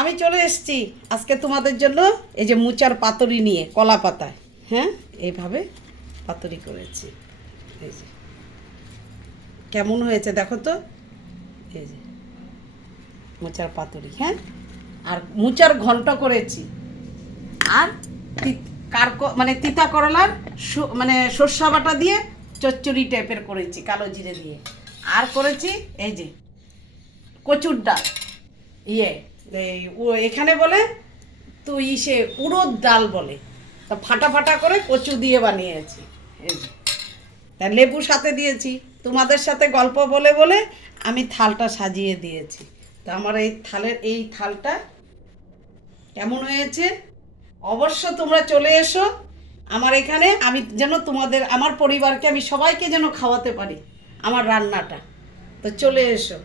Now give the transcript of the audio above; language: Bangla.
আমি চলে এসেছি আজকে তোমাদের জন্য এই যে মুচার পাতুরি নিয়ে কলা পাতায়। হ্যাঁ, এইভাবে পাতুরি করেছি। এই যে কেমন হয়েছে দেখো তো। এই যে মুচার পাতুরি, হ্যাঁ, আর মুচার ঘন্ট করেছি। আর মানে তিতা করলার মানে সর্ষা বাটা দিয়ে চচ্চড়ি টাইপের করেছি কালো জিরে দিয়ে। আর করেছি এই যে কচুর ডাল, ইয়ে এখানে বলে তো ইসে উড়দ ডাল বলে, তা ফাটা ফাটা করে কচু দিয়ে বানিয়েছি। এই যে তা লেবু সাথে দিয়েছি। তোমাদের সাথে গল্প বলে বলে আমি থালটা সাজিয়ে দিয়েছি। তা আমার এই থালটা কেমন হয়েছে অবশ্য তোমরা চলে এসো আমার এখানে। আমি যেন আমার পরিবারকে আমি সবাইকে যেন খাওয়াতে পারি আমার রান্নাটা। তো চলে এসো।